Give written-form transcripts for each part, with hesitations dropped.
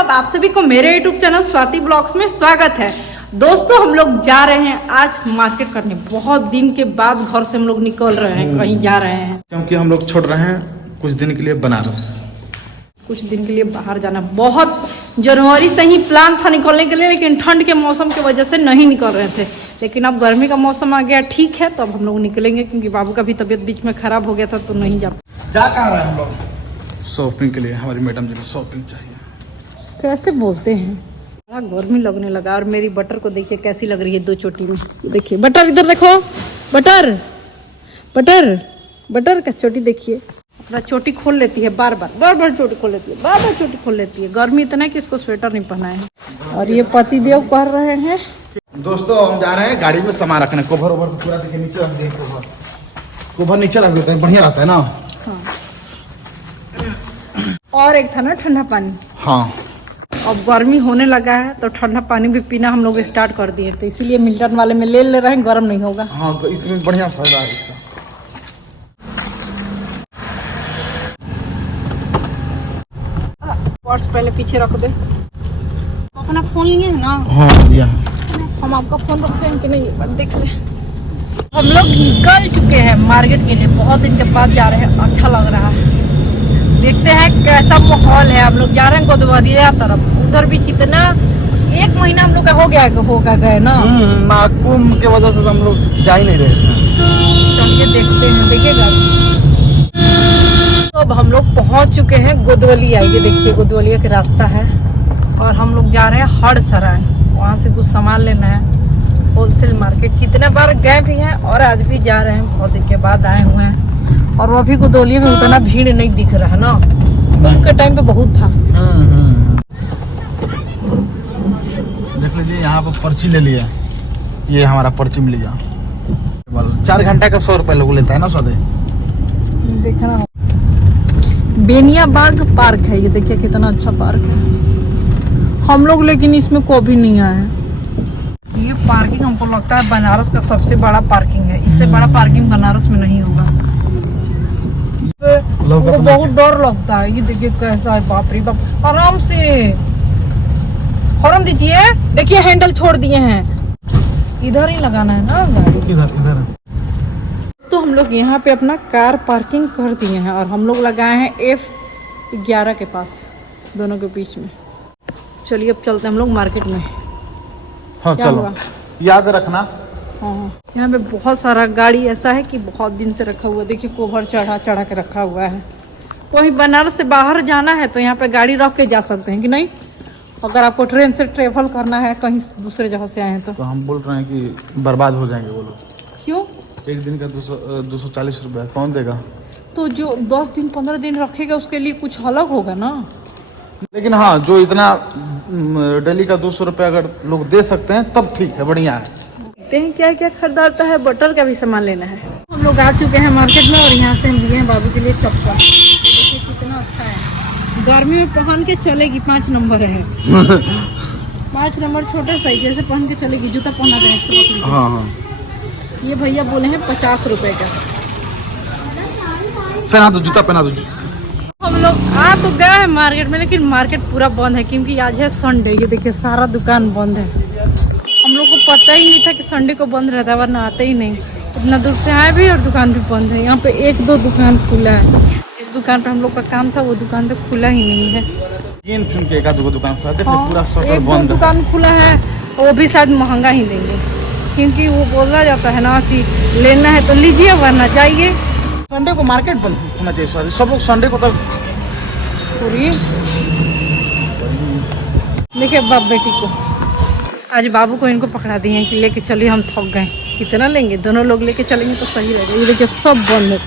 सब आप सभी को मेरे यूट्यूब चैनल स्वाति ब्लॉग्स में स्वागत है। दोस्तों हम लोग जा रहे हैं आज मार्केट करने। बहुत दिन के बाद घर से हम लोग निकल रहे हैं, कहीं जा रहे हैं क्योंकि हम लोग छोड़ रहे हैं कुछ दिन के लिए बनारस। कुछ दिन के लिए बाहर जाना। बहुत जनवरी से ही प्लान था निकलने के लिए, लेकिन ठंड के मौसम की वजह से नहीं निकल रहे थे। लेकिन अब गर्मी का मौसम आ गया, ठीक है, तो अब हम लोग निकलेंगे क्योंकि बाबू का भी तबीयत बीच में खराब हो गया था तो नहीं जा कहाँ रहे हम लोग शॉपिंग के लिए। हमारी मैडम जी को शॉपिंग चाहिए। कैसे बोलते हैं, बड़ा गर्मी लगने लगा। और मेरी बटर को देखिए कैसी लग रही है दो चोटी में। देखिए बटर, इधर देखो, बटर बटर बटर का चोटी देखिए। अपना चोटी खोल लेती है, बार बार चोटी खोल लेती है, बार बार चोटी खोल लेती है। गर्मी इतना है कि इसको स्वेटर नहीं पहना है। और ये पति देव कर रहे हैं। दोस्तों हम जा रहे हैं गाड़ी में सामान रखने। कोभर ओभर पूरा देखिए नीचे रख दें। कोभर नीचे रख देते हैं, बढ़िया रहता है ना। हाँ। और एक था ना ठंडा पानी। हाँ, अब गर्मी होने लगा है तो ठंडा पानी भी पीना हम लोग स्टार्ट कर दिए, तो इसीलिए मिल्टन वाले में ले रहे हैं, गर्म नहीं होगा। हाँ, तो इसमें बढ़िया फायदा है इसका। पर्स पहले पीछे रख दे। अपना फोन लिए है ना? हाँ लिया। हम आपका फोन रखते हैं कि नहीं, एक बार देख ले। हम लोग निकल चुके हैं मार्केट के लिए, बहुत दिन के बाद जा रहे हैं, अच्छा लग रहा है। देखते हैं कैसा माहौल है। हम लोग जा रहे हैं गोदवरिया तरफ। उधर भी कितना 1 महीना हम लोग का हो गया गए ना। कुंभ के वजह से हम लोग जा ही नहीं रहे थे। चलिए देखते हैं, देखिएगा। तो अब हम लोग पहुंच चुके हैं गोदवलिया। ये देखिए गोदवलिया का रास्ता है और हम लोग जा रहे हैं हड़सराय। वहाँ से कुछ सामान लेना है, होलसेल मार्केट। कितने बार गए भी हैं और आज भी जा रहे हैं, बहुत दिन के बाद आए हुए हैं। और वो अभी गोदवलिया में उतना भीड़ नहीं दिख रहा है ना, कुंभ के टाइम पे बहुत था। देख लीजिए यहाँ पर पर्ची ले लिया। ये हमारा पर्ची मिल गया। 4 घंटे का 100 रुपये लोग लेता है ना सौदे। देखना बेनिया बाग पार्क है। ये देखिए कितना अच्छा पार्क है। हम लोग लेकिन इसमें कभी नहीं आए हैं। ये पार्किंग हमको लगता है बनारस का सबसे बड़ा पार्किंग है। इससे बड़ा पार्किंग बनारस में नहीं होगा। वो बहुत डर लगता है। ये देखिए कैसा है, बाप रे बाप। आराम से हॉर्न दीजिए। देखिए हैंडल छोड़ दिए हैं, इधर ही लगाना है ना गाड़ी। इधर तो हम लोग यहाँ पे अपना कार पार्किंग कर दिए हैं और हम लोग लगाए हैं F11 के पास, दोनों के बीच में। चलिए अब चलते हैं हम लोग मार्केट में। हाँ चलो, याद रखना। हाँ, यहाँ पे बहुत सारा गाड़ी ऐसा है कि बहुत दिन से रखा हुआ है। देखिए कोभर चढ़ा के रखा हुआ है। कोई बनारस से बाहर जाना है तो यहाँ पे गाड़ी रख के जा सकते हैं कि नहीं। अगर आपको ट्रेन से ट्रेवल करना है कहीं दूसरे जगह से आए हैं तो हम बोल रहे हैं कि बर्बाद हो जाएंगे वो लोग। क्यों? एक दिन का 240 रुपया कौन देगा? तो जो 10 दिन 15 दिन रखेगा उसके लिए कुछ अलग होगा ना। लेकिन हाँ, जो इतना डेली का 200 रुपया अगर लोग दे सकते हैं तब ठीक है, बढ़िया है। देखते हैं क्या क्या खरीदारता है। बटर का भी सामान लेना है। हम लोग आ चुके हैं मार्केट में और यहाँ से हम लिए हैं बाबू के लिए चप्पल। देखिए कितना अच्छा है, गर्मी में पहन के चलेगी। 5 नंबर है। 5 नंबर छोटे साइज जैसे पहन के चलेगी। जूता पहना दें इसको। हाँ हाँ। ये भैया बोले हैं 50 रुपए का। पहना दो जूता, पहना दो। हम लोग आ तो गए हैं मार्केट में, लेकिन मार्केट पूरा बंद है क्योंकि आज है संडे। ये देखिए सारा दुकान बंद है। हम लोग को पता ही नहीं था कि संडे को बंद रहता है, वरना आते ही नहीं। इतना दूर से आए भी और दुकान भी बंद है। यहाँ पे 1-2 दुकान खुला है। जिस दुकान पे हम लोग का काम था वो दुकान तो खुला ही नहीं है। चुन के 1-2 दुकान खुला, पूरा शटर 1-2 बंद। दुकान खुला है, वो भी शायद महंगा ही देंगे क्योंकि वो बोला जाता है ना कि लेना है तो लीजिए वरना जाइए। संडे को मार्केट बंद होना चाहिए। सॉरी, सब लोग संडे को तब पूरी। देखिए बाप बेटी को, आज बाबू को इनको पकड़ा दिए हैं कि लेके चलिए, हम थक गए। कितना लेंगे, दोनों लोग लेके चलेंगे तो सही रहेगा। ये देखिए सब बंद है।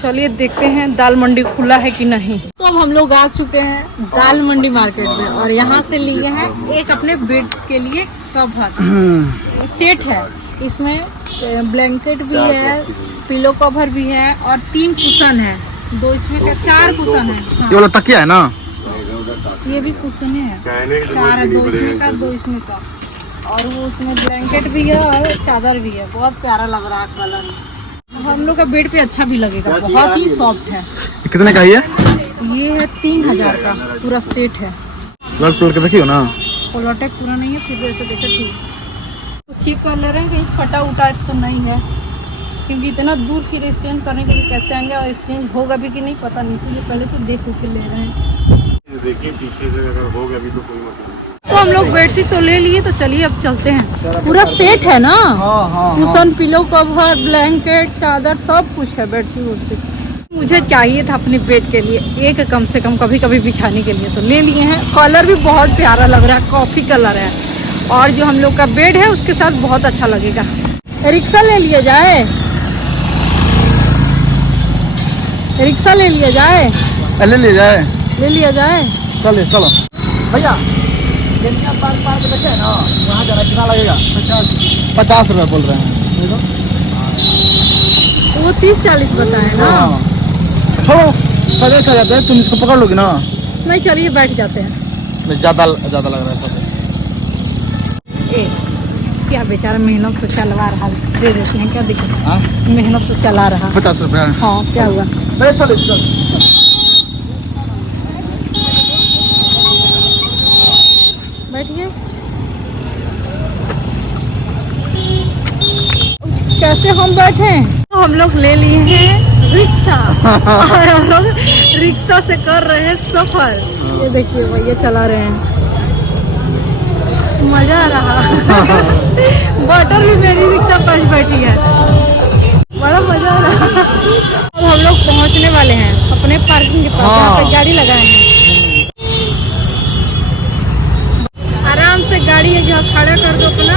चलिए देखते हैं दाल मंडी खुला है कि नहीं। तो अब हम लोग आ चुके हैं दाल मंडी मार्केट में और यहाँ से लिए हैं एक अपने बेड के लिए कवर सेट है। इसमें ब्लैंकेट भी है, पिलो कवर भी है और 3 कुशन है। 2 इसमें का 4 कुशन है। हाँ। ये वाला तकिया है ना, ये भी कुशन है। 4 है, 2 इसमें का 2 इसमें का। और वो उसमें ब्लैंकेट भी है और चादर भी है। बहुत प्यारा लग रहा है कलर। हम लोग का बेड पे अच्छा भी लगेगा, बहुत ही सॉफ्ट है। कितने का है ये है 3000 का पूरा सेट है। पलट के देखियो ना। पलटे पूरा नहीं है, फिर भी ऐसे देखो ठीक तो ठीक कर ले रहे हैं, कहीं फटा उटा तो नहीं है, क्योंकि इतना दूर फिर एक्सचेंज करने के लिए कैसे आएंगे और एक्सचेंज होगा भी कि नहीं पता नहीं, इसलिए पहले से देख के ले रहे हैं। देखिए पीछे से अगर हो गया अभी तो कोई मतलब नहीं। तो हम लोग बेडशीट तो ले लिए, तो चलिए अब चलते हैं। पूरा सेट है ना, कुशन, पिलो कवर, ब्लैंकेट, चादर, सब कुछ है बेडशीट वेडशीट। मुझे चाहिए था अपने बेड के लिए एक कम से कम कभी कभी बिछाने के लिए, तो ले लिए हैं। कलर भी बहुत प्यारा लग रहा है, कॉफी कलर है, और जो हम लोग का बेड है उसके साथ बहुत अच्छा लगेगा। रिक्शा ले लिया जाए, रिक्शा ले लिया जाए, ले लिया जाए, ले लिया जाए। चलिए चलो भैया। पार्क बैठे है ना, वहाँ जाना कितना लगेगा? 50 रुपये बोल रहे हैं। वो 30-40 बताए ना। छोड़ो सजा चल जाते हैं, तुम इसको पकड़ लोगी ना। नहीं चलिए बैठ जाते हैं। ज्यादा ज्यादा लग रहा है। ए, क्या बेचारा मेहनत से चलवा रहा है, दे देते हैं, क्या दिक्कत है? हाँ? मेहनत से चला रहा है। 50 रुपये। हाँ क्या हुआ? चलो चल। बैठिए। कैसे हम बैठे? तो हम लोग ले लिए हैं रिक्शा और हम लोग रिक्शा से कर रहे हैं सफर। ये देखिए भैया चला रहे हैं, मजा आ रहा। बटर भी मेरी रिक्शा पास बैठी है, बड़ा मजा आ रहा। अब हम लोग पहुंचने वाले हैं अपने पार्किंग के पास, जहाँ पे गाड़ी लगाए हैं। आराम से गाड़ी है जहाँ खड़ा कर दो अपना,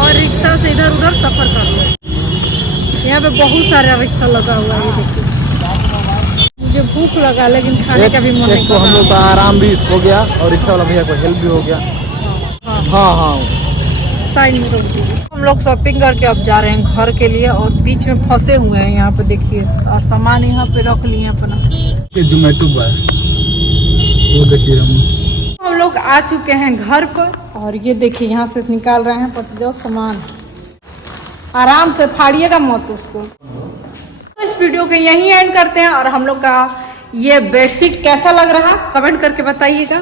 और रिक्शा से इधर उधर सफर कर दो। यहाँ पे बहुत सारा रिक्शा लगा हुआ है, ये देखिए। मुझे भूख लगा लेकिन खाने का भी मन नहीं। तो हम लोग का आराम भी हो गया और रिक्शा वाला भैया को हेल्प भी हो गया। हाँ हाँ साइड में रोक दीजिए। हम लोग शॉपिंग करके अब जा रहे हैं घर के लिए, और बीच में फंसे हुए हैं यहाँ पे देखिए, और सामान यहाँ पे रख लिए अपना। जोमेटो बॉय वो देखिए हम लोग आ चुके हैं घर पर, और ये देखिए यहाँ से निकाल रहे हैं पतिदेव सामान। आराम से फाड़िएगा मत उसको। तो इस वीडियो को यहीं एंड करते हैं, और हम लोग का ये बेडशीट कैसा लग रहा कमेंट करके बताइएगा।